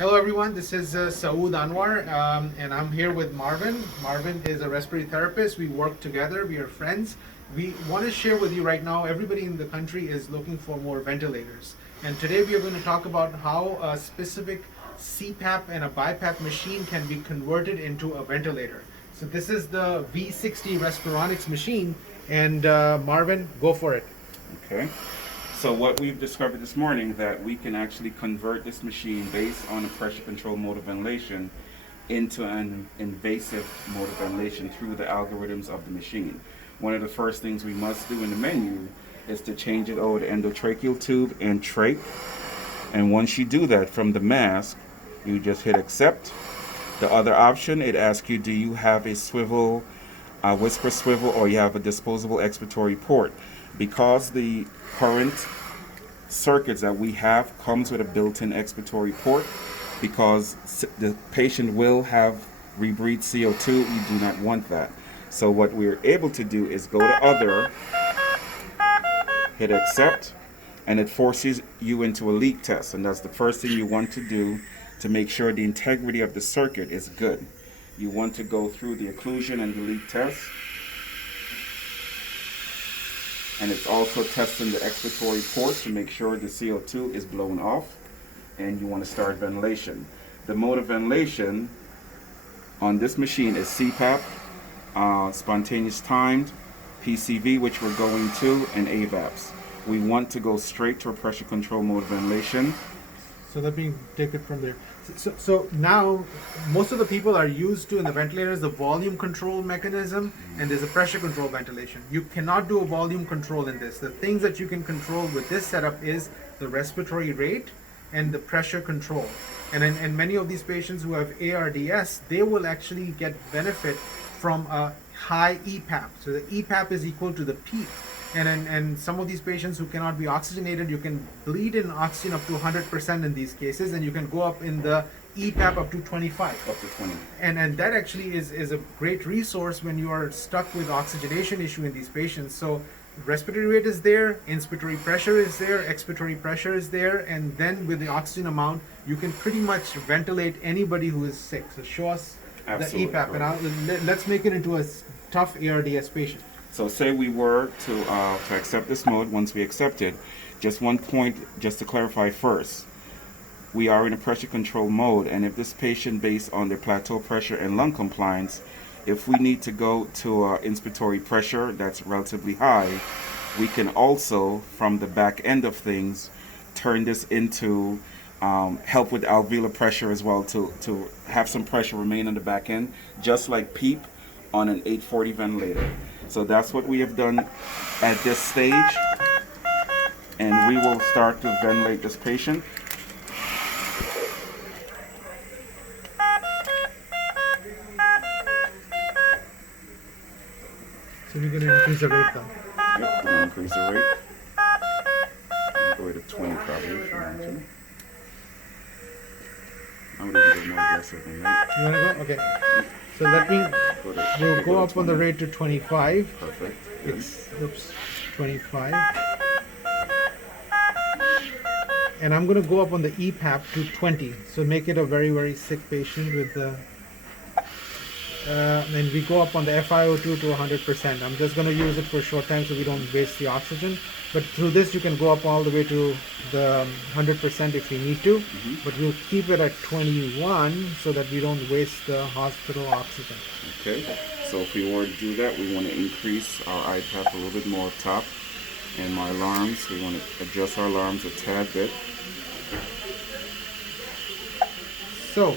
Hello everyone, this is Saud Anwar and I'm here with Marvin. Marvin is a respiratory therapist. We work together, we are friends. We want to share with you right now, everybody in the country is looking for more ventilators. And today we are going to talk about how a specific CPAP and a BiPAP machine can be converted into a ventilator. So this is the V60 Respironics machine and Marvin, go for it. Okay. So what we've discovered this morning that we can actually convert this machine based on a pressure control mode of ventilation into an invasive mode of ventilation through the algorithms of the machine. One of the first things we must do in the menu is to change it over to endotracheal tube and trach. And once you do that from the mask, you just hit accept. The other option, it asks you, do you have a swivel, whisper swivel, or you have a disposable expiratory port? Because the current circuits that we have comes with a built-in expiratory port, because the patient will have rebreathed CO2, we do not want that. So what we're able to do is go to other, hit accept, and it forces you into a leak test. And that's the first thing you want to do to make sure the integrity of the circuit is good. You want to go through the occlusion and the leak test. And it's also testing the expiratory port to make sure the CO2 is blown off, and you want to start ventilation. The mode of ventilation on this machine is CPAP, spontaneous timed, PCV, which we're going to, and AVAPs. We want to go straight to a pressure control mode of ventilation. So let me take it from there. So now, most of the people are used to in the ventilators the volume control mechanism, and there's a pressure control ventilation. You cannot do a volume control in this. The things that you can control with this setup is the respiratory rate and the pressure control. And many of these patients who have ARDS, they will actually get benefit from a high EPAP. So the EPAP is equal to the PEEP. And some of these patients who cannot be oxygenated, you can bleed in oxygen up to 100% in these cases, and you can go up in the EPAP up to 25. Up to 20. And that actually is a great resource when you are stuck with oxygenation issue in these patients. So respiratory rate is there, inspiratory pressure is there, expiratory pressure is there, and then with the oxygen amount, you can pretty much ventilate anybody who is sick. So show us Absolutely the EPAP, and let's make it into a tough ARDS patient. So say we were to accept this mode. Once we accept it, just one point, just to clarify first, we are in a pressure control mode, and if this patient, based on their plateau pressure and lung compliance, if we need to go to inspiratory pressure that's relatively high, we can also, from the back end of things, turn this into help with alveolar pressure as well, to have some pressure remain on the back end, just like PEEP on an 840 ventilator. So that's what we have done at this stage, and we will start to ventilate this patient. So we're going to increase the rate now. Yep, we're going to increase the rate. Go to 20 probably if you want to. I'm going to go more aggressive than that. You want to go? Okay. So we'll go up on the rate to 25. Perfect. Oops, 25. And I'm going to go up on the EPAP to 20. So make it a very, very sick patient with the... and we go up on the FiO2 to 100%. I'm just going to use it for a short time so we don't waste the oxygen. But through this you can go up all the way to the 100% if you need to. But we'll keep it at 21 so that we don't waste the hospital oxygen. Okay, so if we were to do that, we want to increase our IPAP a little bit more up top. And my alarms, we want to adjust our alarms a tad bit. So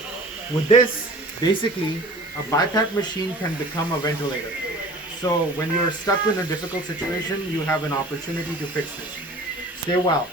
with this, basically, a BiPAP machine can become a ventilator. So when you're stuck in a difficult situation, you have an opportunity to fix this. Stay well.